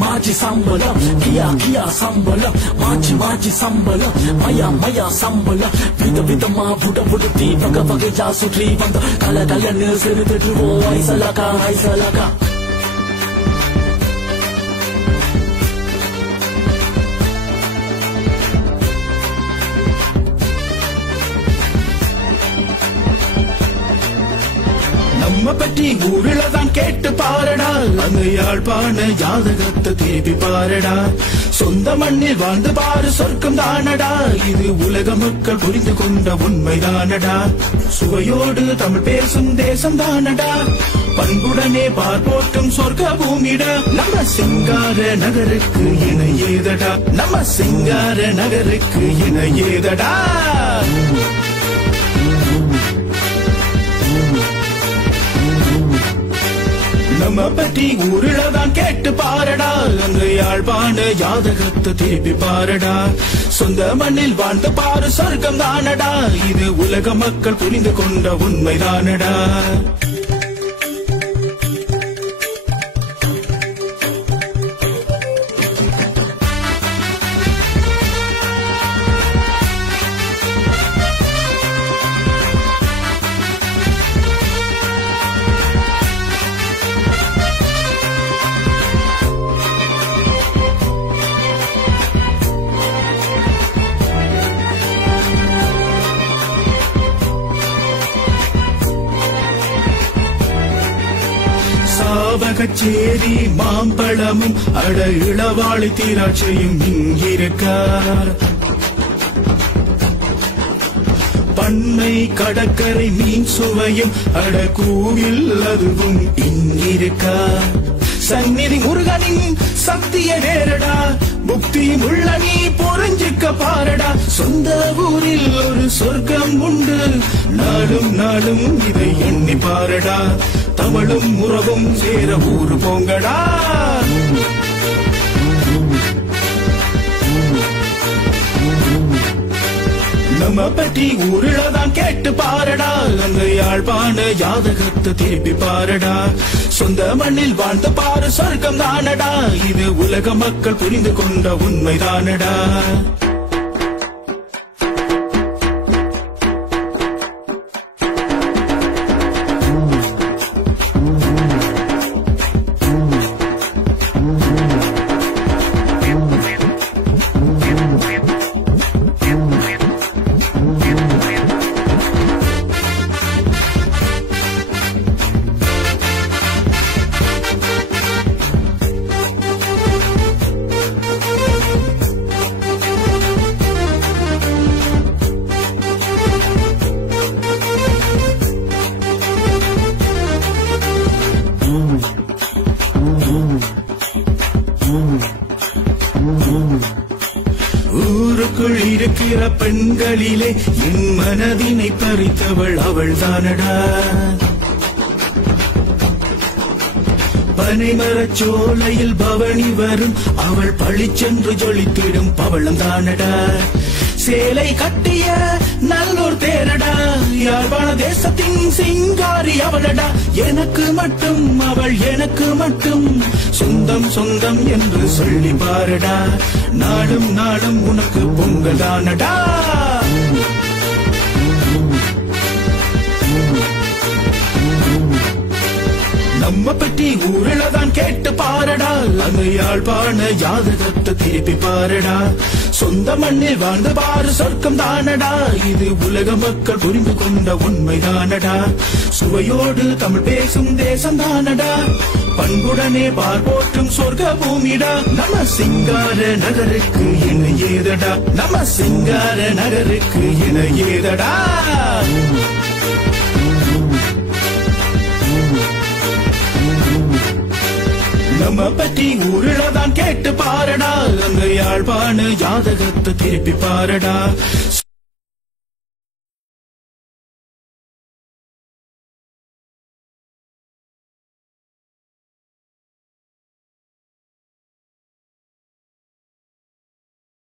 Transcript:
Maji sambalam, kia sambalam, maji sambalam, maya sambalam, vida ma buda ti vaga jasu tri vanda, kala neseru tedu aisalaka. நம்ம பற்றி ஊரில்தான் கேட்டு பாரடா, அந்த யாழ்ப்பாண ஜாதகத்தை திருப்பி பாரடா. சொந்த மண்ணில் வாழ்ந்து பாரு சொர்க்கம் தானடா, இது உலக மக்கள் புரிந்து கொண்ட உண்மைதானடா. சுவையோடு தமிழ் பேசும் தேசம் தானடா, பண்புடனே பார்ப்போட்டும் சொர்க்க பூமிடா. நம்ம சிங்கார நகருக்கு இணையேதடா, நம்ம சிங்கார நகருக்கு இணையேதடா. நம்ம பற்றி ஊரில்தான் கேட்டு பாரடா, அந்த யாழ்ப்பாண ஜாதகத்தை திருப்பி பாரடா. சொந்த மண்ணில் வாழ்ந்து பாரு சொர்க்கம் தானடா, இது உலக மக்கள் புரிந்து கொண்ட உண்மைதானடா. கச்சேரி மாம்பழமும் அட இளவாளி திராட்சையும் இங்கிருக்கார். பண்ணை கடற்கரை மீன் சுவையும் அட கூவில் அதுவும் இங்கிருக்கார். சந்நிதி முருகனின் சக்திய நேரடா, முக்தி உள்ள நீ புரிஞ்சுக்க பாரடா. சொந்த ஊரில் ஒரு சொர்க்கம் உண்டு, நாளும் நாளும் இதை எண்ணி பாரடா. தமிழும் உறவும் சேர ஊரு போங்கடா. நம்ம பற்றி ஊரில்தான் கேட்டு பாரடா, அந்த யாழ்ப்பாண ஜாதகத்தை திருப்பி பாரடா. சொந்த மண்ணில் வாழ்ந்து பாரு சொர்க்கம் தானடா, இது உலக மக்கள் புரிந்து கொண்ட உண்மைதானடா. ஊருக்குள் இருக்கிற பெண்களிலே என் மனதினை பறித்தவள் அவள் தானடா. பனைமரச் சோலையில் பவனி வரும் அவள் பழிச்சென்று ஜொலித்திடும் பவளம் தானடா. சேலை கட்டிய நல்லூர் தேரடா, யாழ்ப்பாண தேசத்தின் சிங்காரி அவளடா. எனக்கு மட்டும் அவள் எனக்கு மட்டும் சொந்தம் சொந்தம் என்று சொல்லி பாரடா. நாடும் நாடும் உனக்கு பொங்கல் தானடா. நம்ம பற்றி ஊரில்தான் கேட்டு பாரடா, அந்த யாழ்ப்பாண ஜாதகத்தை திருப்பி பாரடா. சொந்த மண்ணில் வாழ்ந்து பாரு சொர்க்கம் தானடா, இது உலக மக்கள் புரிந்து கொண்ட உண்மைதானடா. சுவையோடு தமிழ் பேசும் தேசம் தானடா, பண்புடனே பார்ப்போற்றும் சொர்க்க பூமிடா. நம்ம சிங்கார நகருக்கு இணையேதடா, நம்ம சிங்கார நகருக்கு இணையேதடா. நம்ம பற்றி ஊரில்தான் கேட்டு பாரடா, அந்த யாழ்ப்பாண ஜாதகத்தை திருப்பி பாரடா.